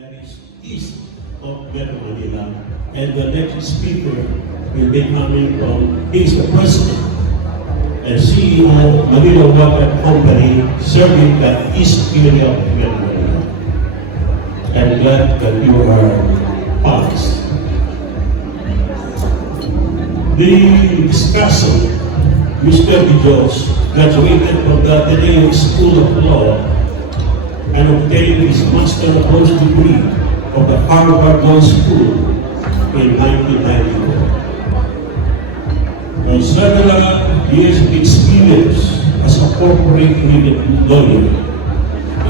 that is east of Metro Manila. And the next speaker will be coming from, he is the president and CEO of Manila Water Company, serving the east area of Metro Manila. I'm glad that you are passed. The discussant, Mr. De Dios, graduated from the Atty School of Law and obtained his Master of Laws degree of the Harvard Law School in 1994. Several years of experience as a corporate legal lawyer,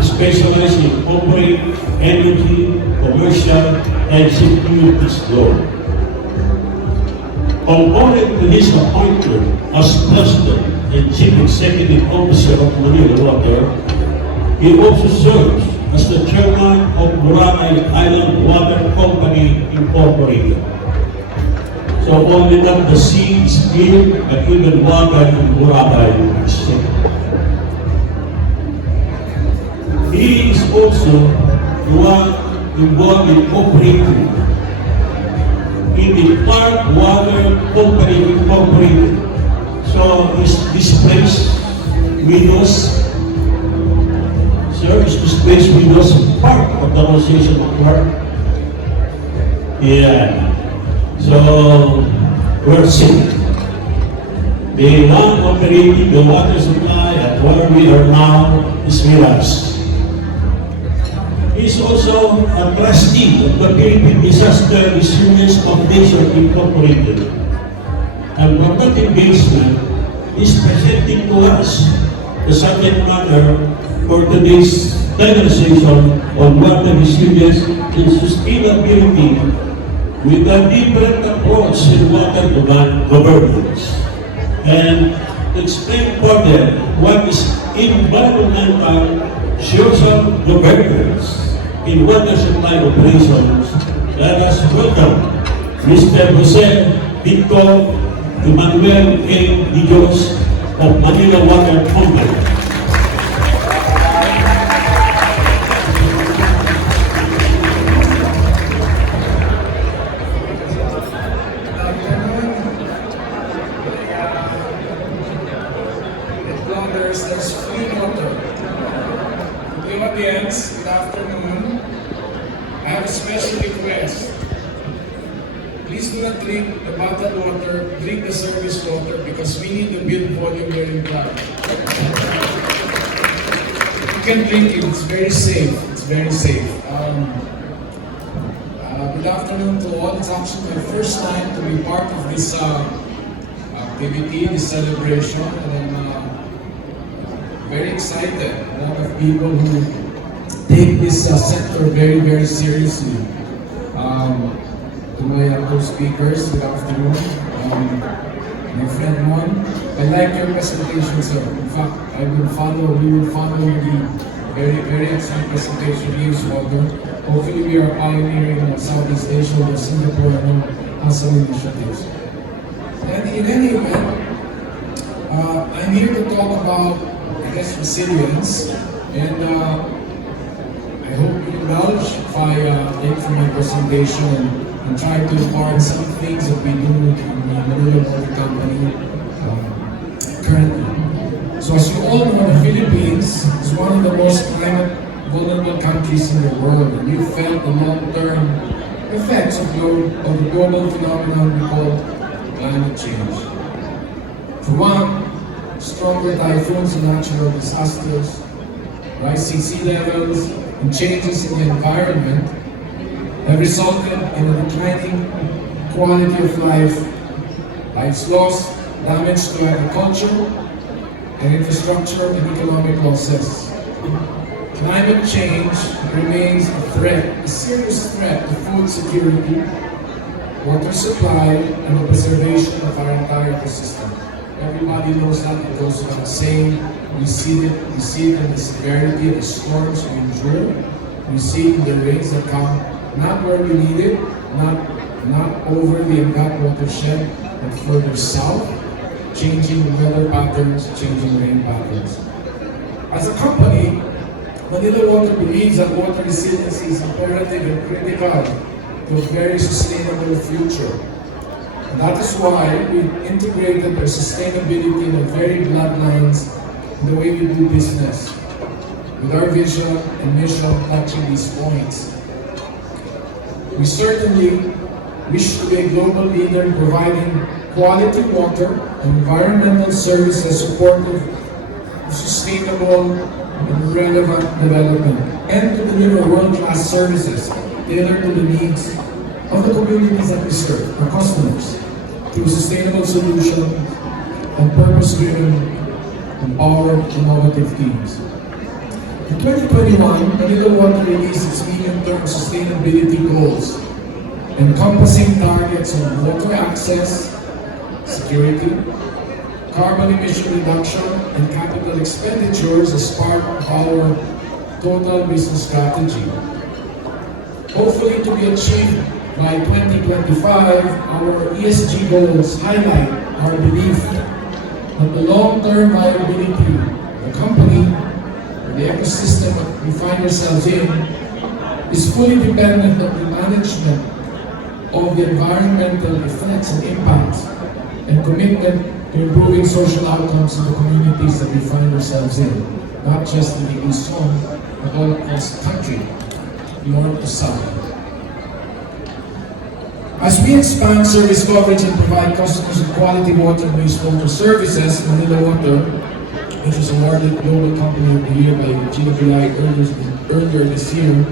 specialized in corporate, energy, commercial, and securities law. Component to his appointment as President and Chief Executive Officer of Manila Water, he also serves as the Chairman of Boracay Island Water Company Incorporated. So only not the seeds here, but even water in Boracay is safe. He is also the one involved in operating in the Park Water Company Incorporated. So is this place WIDUS? Sir, is this place WIDUS part of the Association of Park? Yeah. So we're safe. The one operating the water supply at where we are now is with us. He is also a trustee of the Philippine Disaster Resilience Foundation Incorporated. And from that engagement, is presenting to us the subject matter for today's conversation on water resilience and sustainability with a different approach in water governance. And explain further what is environmental social governance in water supply operations. Let us welcome Mr. Jose Victor Emmanuel de Dios of Manila Water Company. Good afternoon. I have a special request. Please do not drink the bottled water, drink the service water because we need the build volume here in Prague. You can drink it, it's very safe. It's very safe. Good afternoon to all. It's actually my first time to be part of this activity, this celebration, and I'm very excited. A lot of people who take this sector very, very seriously. To my co-speakers, good afternoon. My friend Mon, I like your presentation, sir. In fact, we will follow the very, very excellent presentation you used, Walter. Hopefully we are pioneering Southeast Asia or Singapore and some initiatives. And in any event, I'm here to talk about, I guess, resilience. And I hope you indulge if I take from my presentation and try to impart some things that we do in the Manila Water Company currently. So as you all know, the Philippines is one of the most climate vulnerable countries in the world, and you felt the long-term effects of the global phenomenon we call climate change. For one, stronger typhoons and natural disasters, rising sea levels, and changes in the environment have resulted in a declining quality of life, lives lost, damage to agriculture and infrastructure, and economic losses. Climate change remains a threat, a serious threat to food security, water supply, and the preservation of our entire ecosystem. Everybody knows that, it goes without saying. We see it in the severity of the storms we endure. We see it in the rains that come not where we need it, not over the Angat watershed, but further south, changing weather patterns, changing rain patterns. As a company, Manila Water believes that water resiliency is imperative and critical to a very sustainable future. And that is why we integrated our sustainability in our very bloodlines in the way we do business, with our vision and mission touching these points. We certainly wish to be a global leader in providing quality water and environmental services supportive of sustainable and relevant development, and to deliver world-class services tailored to the needs of the communities that we serve, our customers, through sustainable solutions and purpose-driven, empowered, innovative teams. In 2021, Manila Water released its medium-term sustainability goals, encompassing targets on water access, security, carbon emission reduction, and capital expenditures as part of our total business strategy. Hopefully to be achieved by 2025, our ESG goals highlight our belief that the long-term viability of the company or the ecosystem that we find ourselves in is fully dependent on the management of the environmental effects and impacts and commitment to improving social outcomes in the communities that we find ourselves in, not just in the East Zone, but all across the country, north to south. As we expand service coverage and provide customers with quality water and wastewater services, Manila Water, which was awarded Global Company of the Year by PWWA earlier this year,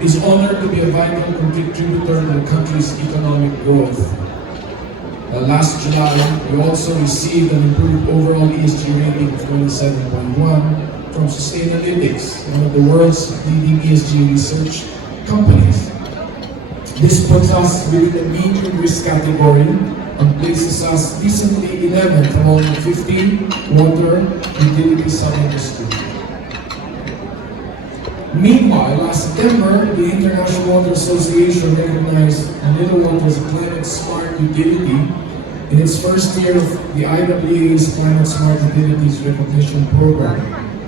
is honored to be a vital contributor to the country's economic growth. Last July, we also received an improved overall ESG rating of 27.1 from Sustainalytics, one of the world's leading ESG research companies. This puts us within the medium risk category and places us decently 11th among the 15 water utility sub-industry. Meanwhile, last September, the International Water Association recognized Manila Water as a climate smart utility in its first year of the IWA's Climate Smart Utilities Recognition Program,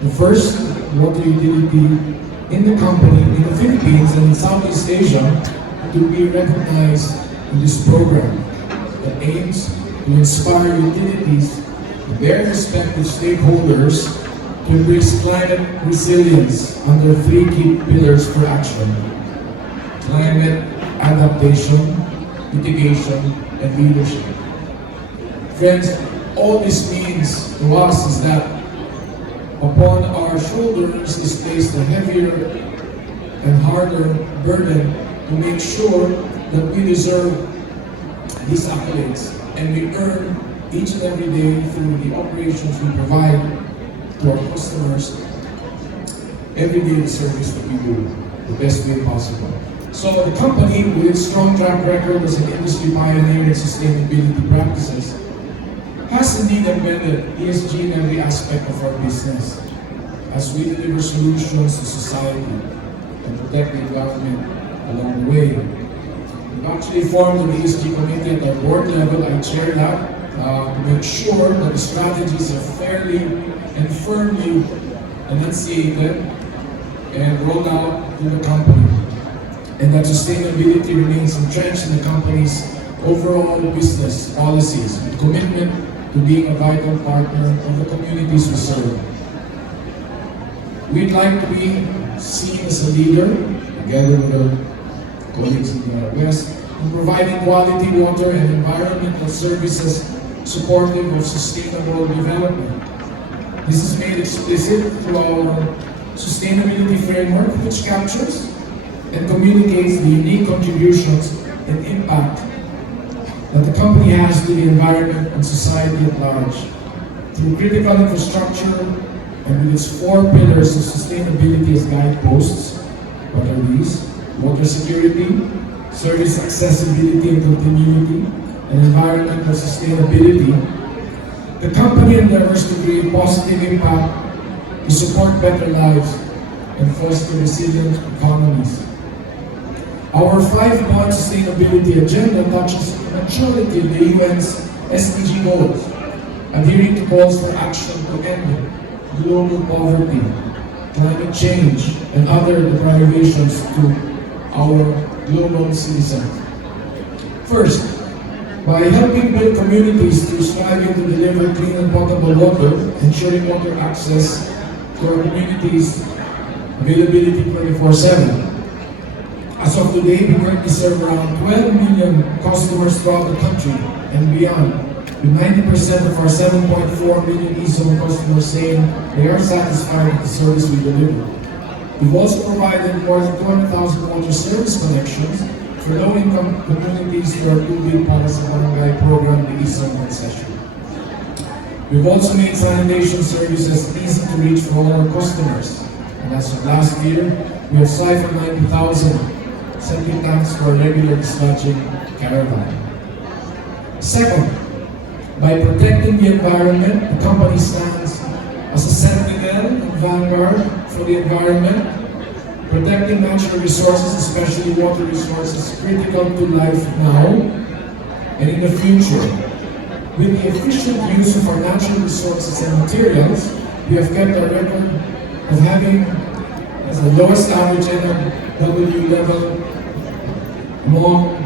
the first water utility in the Philippines and in Southeast Asia to be recognized in this program that aims to inspire utilities and their respective stakeholders to embrace climate resilience under three key pillars for action: climate adaptation, mitigation, and leadership. Friends, all this means to us is that upon our shoulders is placed a heavier and harder burden to make sure that we deserve these accolades and we earn each and every day through the operations we provide to our customers, every day the service that we do the best way possible. So the company, with its strong track record as an industry pioneer in sustainability practices, has indeed embedded ESG in every aspect of our business as we deliver solutions to society and protect the environment along the way. We've actually formed an ESG committee at our board level. I chair that to make sure that the strategies are fairly and firmly enunciated and rolled out to the company, and that sustainability remains entrenched in the company's overall business policies, with commitment to being a vital partner of the communities we serve. We'd like to be seen as a leader, together with our colleagues in the West, in providing quality water and environmental services supportive of sustainable development. This is made explicit through our sustainability framework, which captures and communicates the unique contributions and impact that the company has to the environment and society at large through critical infrastructure and with its four pillars of sustainability as guideposts. What are these? Water security, service accessibility and continuity, and environmental sustainability. The company endeavors to create positive impact to support better lives and foster resilient economies. Our 5-point sustainability agenda touches the majority of the UN's SDG goals, adhering to calls for action to end global poverty, climate change, and other deprivations to our global citizens. First, by helping build communities through striving to deliver clean and potable water, ensuring water access to our communities, availability 24/7. As of today, we currently serve around 12 million customers throughout the country and beyond, with 90% of our 7.4 million e-zone customers saying they are satisfied with the service we deliver. We've also provided more than 200,000 water service connections for low-income communities through our two-big para sa barangay program, the e-zone concession. We've also made sanitation services easy to reach for all our customers. And as of last year, we have siphoned 90,000 septic tanks for regular dislodging caravan. Second, by protecting the environment, the company stands as a sentinel and vanguard for the environment. Protecting natural resources, especially water resources, is critical to life now and in the future. With the efficient use of our natural resources and materials, we have kept our record of having as the lowest average NW level among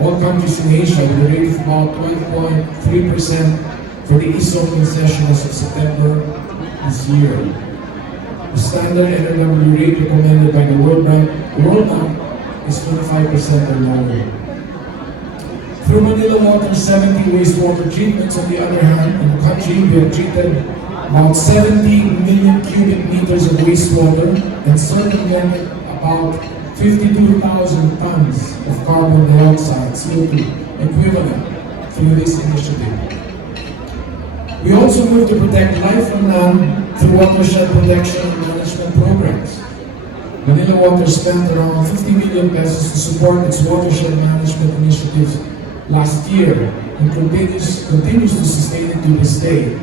all countries in Asia, with a rate of about 12.3% for the e-zone concession as of September this year. The standard NW rate recommended by the World Bank is 25% or lower. Through Manila Water's 70 wastewater treatments, on the other hand, in the country, we have treated about 70 million cubic meters of wastewater and circumvented about 52,000 tons of carbon dioxide, CO2, equivalent through this initiative. We also move to protect life and land through watershed protection and management programs. Manila Water spent around 50 million pesos to support its watershed management initiatives last year and continues to sustain it to this day.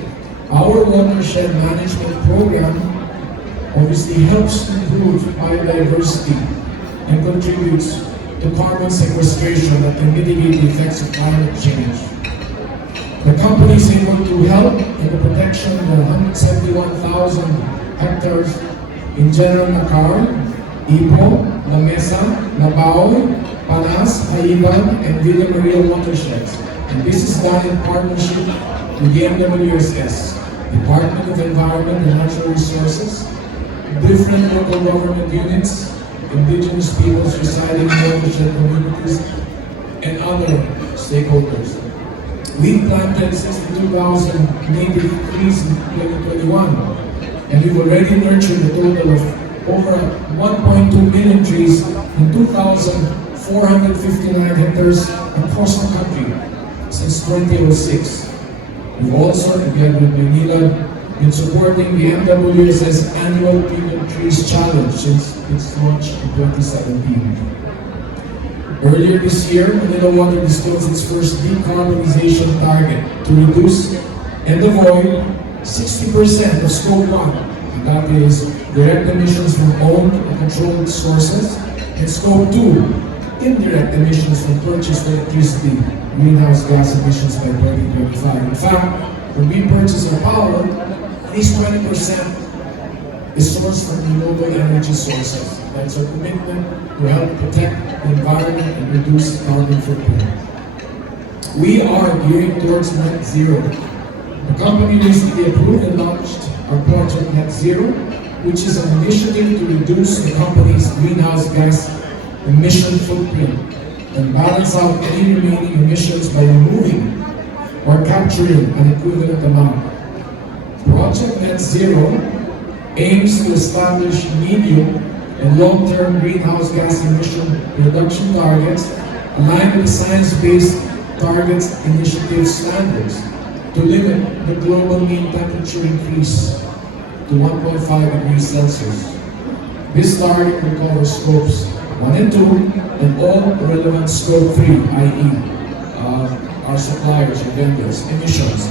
Our watershed management program obviously helps improve biodiversity and contributes to carbon sequestration that can mitigate the effects of climate change. The company is able to help in the protection of 171,000 hectares in General Nakar, Ipo, La Mesa, Labao, Panas, Haiban, and Villagarcia watersheds. And this is done in partnership with the MWSS, Department of Environment and Natural Resources, different local government units, indigenous peoples residing in watershed communities, and other stakeholders. We planted 62,000 native trees in 2021, and we've already nurtured a total of over 1.2 million trees in 2,459 hectares across the country since 2006. We've also, together with Manila, been supporting the MWSS annual Premium Trees Challenge since its launch in 2017. Earlier this year, Manila Water disclosed its first decarbonization target to reduce and avoid 60% of Scope 1, and that is direct emissions from owned or controlled sources, and Scope 2, indirect emissions from purchased electricity, greenhouse gas emissions by 2025. In fact, when we purchase our power, at least 20% is sourced from renewable energy sources. That's our commitment to help protect the environment and reduce carbon footprint. We are gearing towards net zero. The company recently approved and launched our project Net Zero, which is an initiative to reduce the company's greenhouse gas emission footprint and balance out any remaining emissions by removing or capturing an equivalent amount. Project Net Zero aims to establish medium and long-term greenhouse gas emission reduction targets aligned with the Science-Based Targets Initiative standards to limit the global mean temperature increase to 1.5 degrees Celsius. This target will cover scopes 1 and 2 and all relevant scope 3, i.e. Our suppliers or vendors' emissions.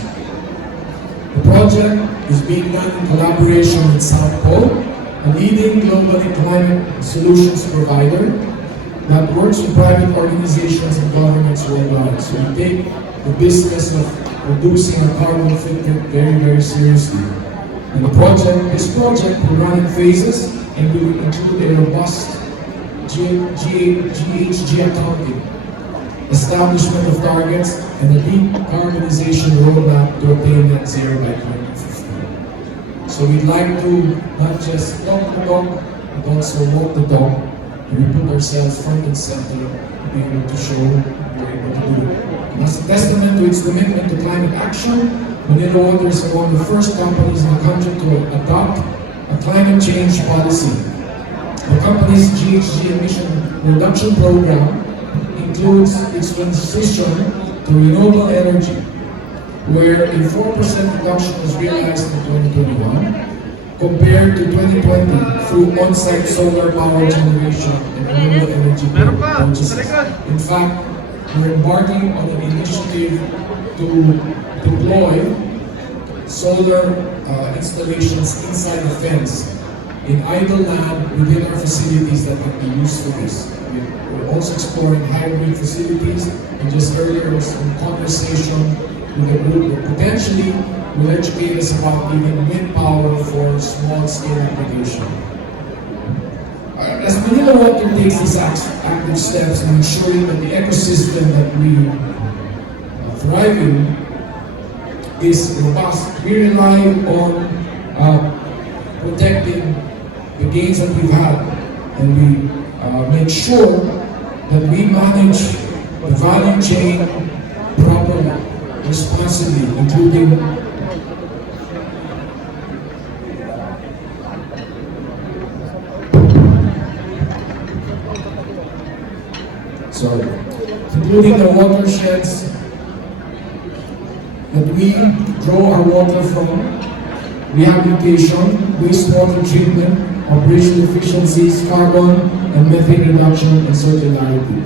The project is being done in collaboration with South Pole, a leading globally climate solutions provider that works with private organizations and governments worldwide. So we take the business of reducing our carbon footprint very, very seriously. And this project will run in phases and will include a robust GHG accounting, establishment of targets, and a decarbonization roadmap to attain net zero by 2050. So we'd like to not just talk the talk, but also walk the talk, and we put ourselves front and center to be able to show we're able to do it. And as a testament to its commitment to climate action, Manila Water is one of the first companies in the country to adopt a climate change policy. The company's GHG emission reduction program includes its transition to renewable energy, where a 4% reduction was realized in 2021 compared to 2020 through on-site solar power generation and renewable energy purchases. In fact, we're embarking on an initiative to deploy solar installations inside the fence in idle land within our facilities that can be used for this. We're also exploring hybrid facilities, and just earlier was in conversation with a group that potentially will educate us about even wind power for small-scale application. As Manila Water takes these active steps in ensuring that the ecosystem that we thrive in is robust, we rely on protecting the gains that we've had, and we make sure that we manage the value chain properly, responsibly, including the watersheds that we draw our water from, rehabilitation, wastewater treatment, operational efficiencies, carbon and methane reduction, and circularity.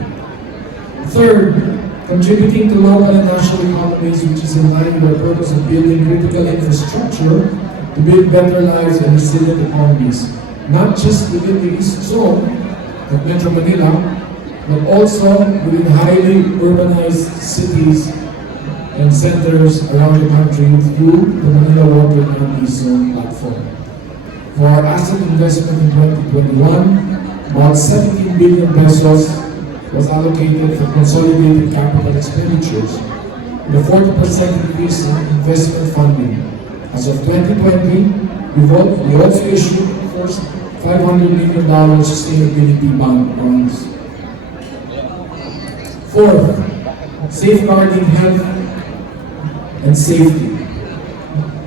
Third, contributing to local and national economies, which is in line with our purpose of building critical infrastructure to build better lives and resilient economies, not just within the East Zone of Metro Manila, but also within highly urbanized cities and centers around the country through the Manila Water and East Zone platform. For our asset investment in 2021, about 17 billion pesos was allocated for consolidated capital expenditures, with a 40% increase in investment funding. As of 2020, we also issued first $500 million sustainability bonds. Fourth, safeguarding health and safety.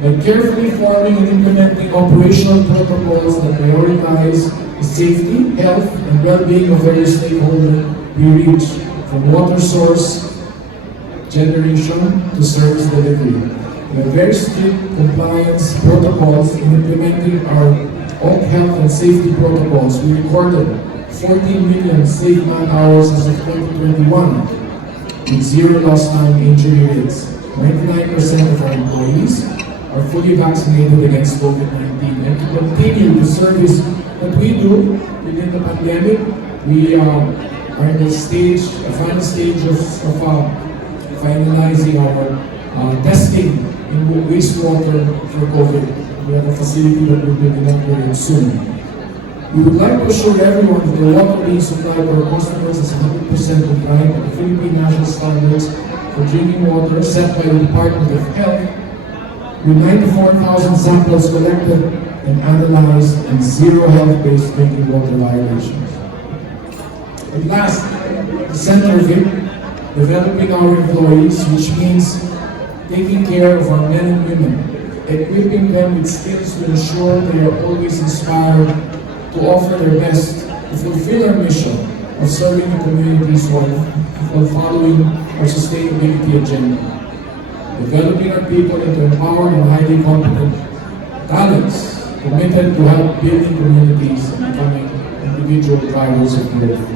By carefully forming and implementing operational protocols that prioritize the safety, health, and well-being of every stakeholder we reach, from water source generation to service delivery. We have very strict compliance protocols in implementing our own health and safety protocols. We recorded 14 million safe man-hours as of 2021, with zero lost time injury rates. 99% of our employees are fully vaccinated against COVID-19, and to continue the service that we do within the pandemic, we are in the final stage of finalizing our testing in wastewater for COVID. We have a facility that will be inaugurated soon. We would like to assure everyone that the water being supplied to our customers is 100% compliant with the Philippine national standards for drinking water set by the Department of Health, with 94,000 samples collected and analyzed and zero health-based drinking water violations. And last, the center of it, developing our employees, which means taking care of our men and women, equipping them with skills to ensure they are always inspired to offer their best to fulfill our mission of serving the communities while following our sustainability agenda. Developing our people into empowered and highly competent talents committed to help building communities and becoming individual drivers of growth.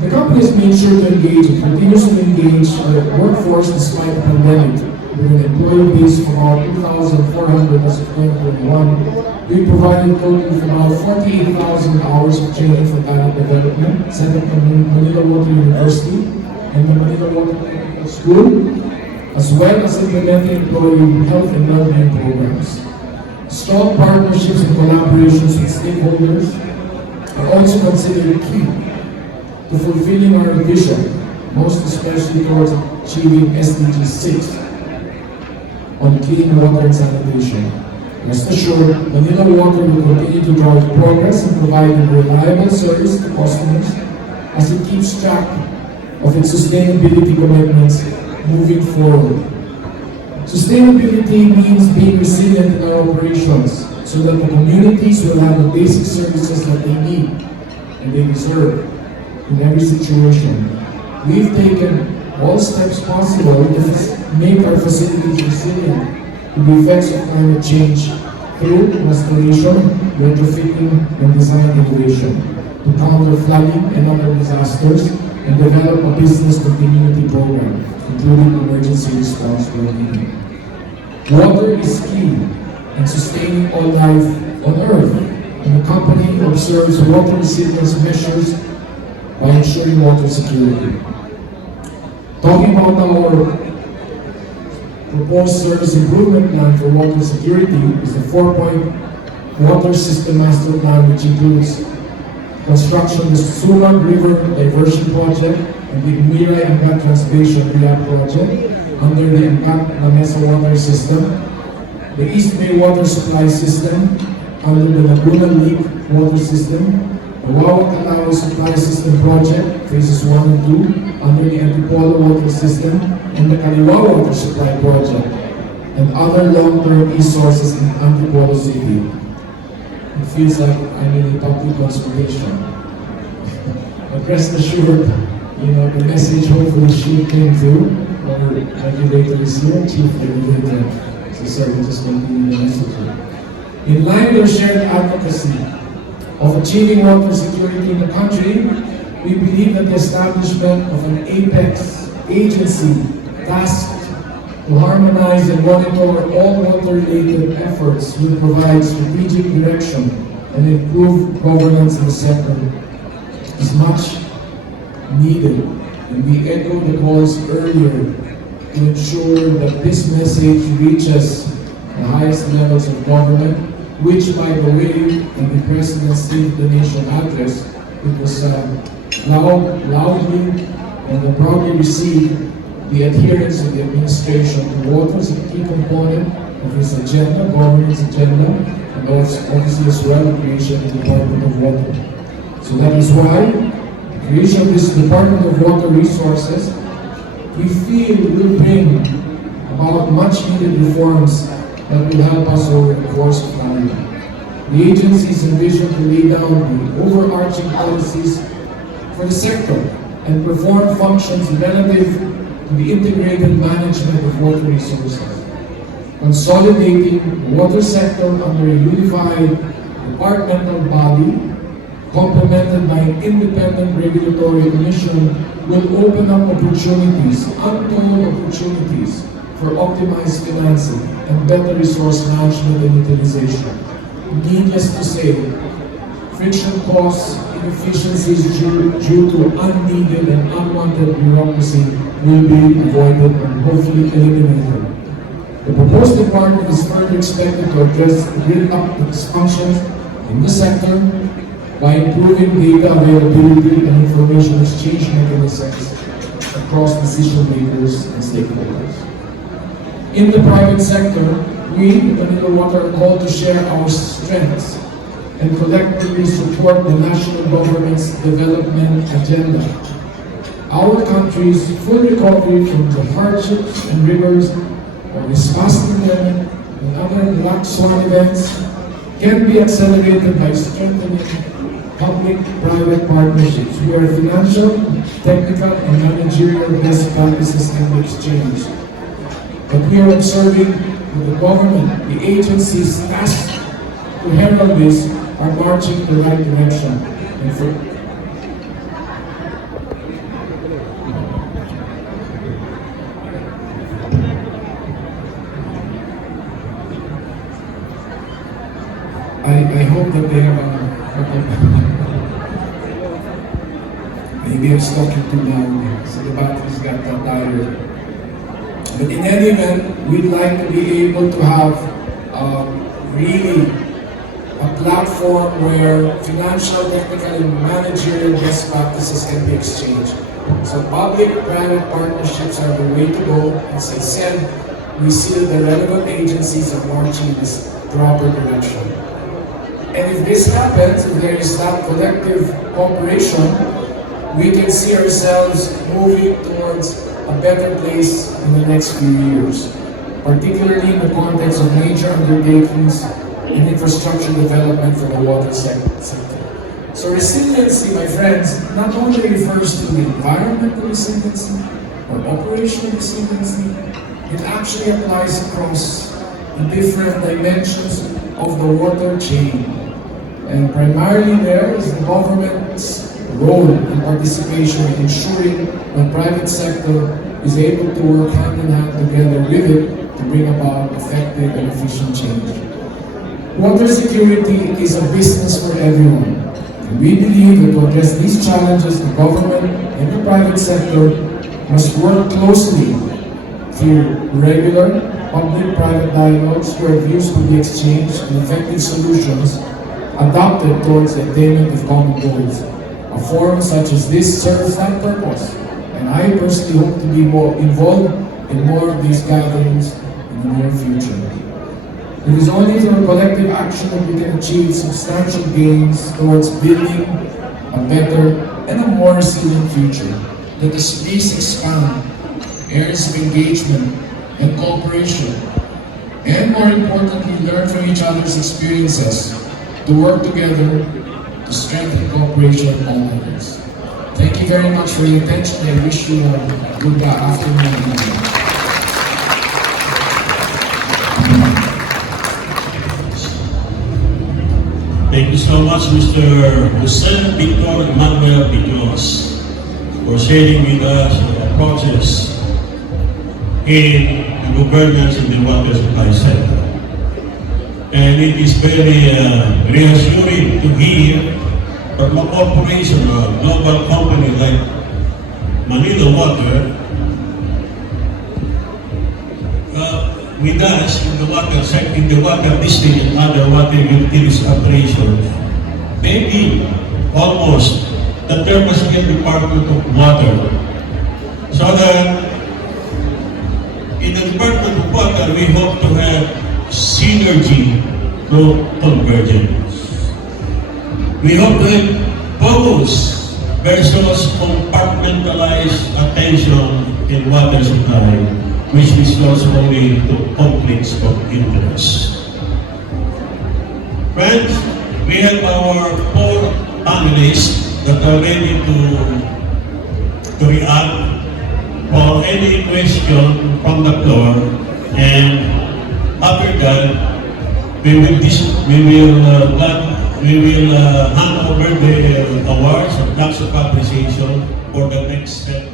The company has made sure to engage and continues to engage our workforce despite the pandemic. With an employee base of about 2,400 as of 2021, we provided a total of about 48,000 hours of training for talent development, set up at Manila Water University and the Manila Water Technical School, as well as implementing employee health and well-being programs. Strong partnerships and collaborations with stakeholders are also considered key to fulfilling our vision, most especially towards achieving SDG 6 on clean water and sanitation. Rest assured, Manila Water will continue to drive progress in providing reliable service to customers as it keeps track of its sustainability commitments moving forward. Sustainability means being resilient in our operations so that the communities will have the basic services that they need and they deserve in every situation. We've taken all steps possible to make our facilities resilient to the effects of climate change through restoration, retrofitting, and design innovation, to counter flooding and other disasters, and develop a business continuity program, including emergency response where needed. Water is key in sustaining all life on Earth, and the company observes water resilience measures by ensuring water security. Talking about our proposed service improvement plan for water security is the 4-point water system master plan, which includes construction of the Sulag River Diversion Project and the Mirai Angat Transmission Rehab Project under the Angat Lamesa Water System, the East Bay Water Supply System under the Laguna Lake Water System, the Wawa Calao Supply System Project, phases 1 and 2, under the Antipolo Water System, and the Kaliwa Water Supply Project, and other long-term resources in Antipolo City. It feels like I'm in a public consultation. But rest assured, the message hopefully should came through. Our regulator is here, Chief Regulator. So sorry, just continuing the message. In line with our shared advocacy of achieving water security in the country, we believe that the establishment of an apex agency tasked to harmonize and monitor all water-related efforts will provide strategic direction and improve governance in the sector is much needed. And we echo the calls earlier to ensure that this message reaches the highest levels of government, which, by the way, in the President's State of the Nation address, it was loudly and proudly received the adherence of the administration to water is a key component of its agenda, governance agenda, and obviously as well the creation of the Department of Water. So that is why the creation of this Department of Water Resources, we feel will bring about much needed reforms that will help us over the course of time. The agency is envisioned to lay down the overarching policies for the sector and perform functions relative to the integrated management of water resources, consolidating the water sector under a unified departmental body, complemented by an independent regulatory commission, will open up opportunities, untold opportunities, for optimized financing and better resource management and utilization. Needless to say, friction costs, inefficiencies due to unneeded and unwanted bureaucracy will be avoided and hopefully eliminated. The proposed department is further expected to address the build-up dysfunctions in the sector by improving data availability and information exchange mechanisms across decision makers and stakeholders. In the private sector, we, Manila Water, are called to share our strengths and collectively support the national government's development agenda. Our country's full recovery from the hardships and rigors of this past pandemic and other black swan events can be accelerated by strengthening public-private partnerships where financial, technical, and managerial best practices can be exchanged. But we are observing that the government, the agencies tasked to herald this, are marching in the right direction. And for I hope that they have maybe I was talking too loud, so the batteries got tired. But in any event, we'd like to be able to have really a platform where financial, technical, and managerial best practices can be exchanged. So public-private partnerships are the way to go. As I said, we see the relevant agencies are marching in this proper direction. And if this happens, if there is that collective cooperation, we can see ourselves moving towards a better place in the next few years, particularly in the context of major undertakings in infrastructure development for the water sector. So resiliency, my friends, not only refers to the environmental resiliency or operational resiliency, it actually applies across the different dimensions of the water chain. And primarily there is the government's role and participation in ensuring the private sector is able to work hand in hand together with it to bring about effective and efficient change. Water security is a business for everyone. And we believe that to address these challenges, the government and the private sector must work closely through regular public-private dialogues where views will be exchanged and effective solutions adopted towards the attainment of common goals. A forum such as this serves that purpose, and I personally hope to be more involved in more of these gatherings in the near future. It is only through collective action that we can achieve substantial gains towards building a better and a more resilient future. That the space expand, areas of engagement and cooperation, and more importantly, learn from each other's experiences to work together to strengthen cooperation among others. Thank you very much for your attention. I wish you a good afternoon. Thank you so much, Mr. Emmanuel de Dios, for sharing with us the approaches in the governance in the water supply sector. And it is very reassuring to hear from a corporation, a global company like Manila Water, with us in the water sector, in the water district and other water utilities operations, maybe almost the thermostat department of water. So that in the department of water, we hope to have synergy through convergence. We hope to have focus versus compartmentalized attention in water supply, which results only to conflicts of interest. Friends, we have our 4 panelists that are ready to react for any question from the floor, and after that, we will hand over the awards and plaques of appreciation for the next step.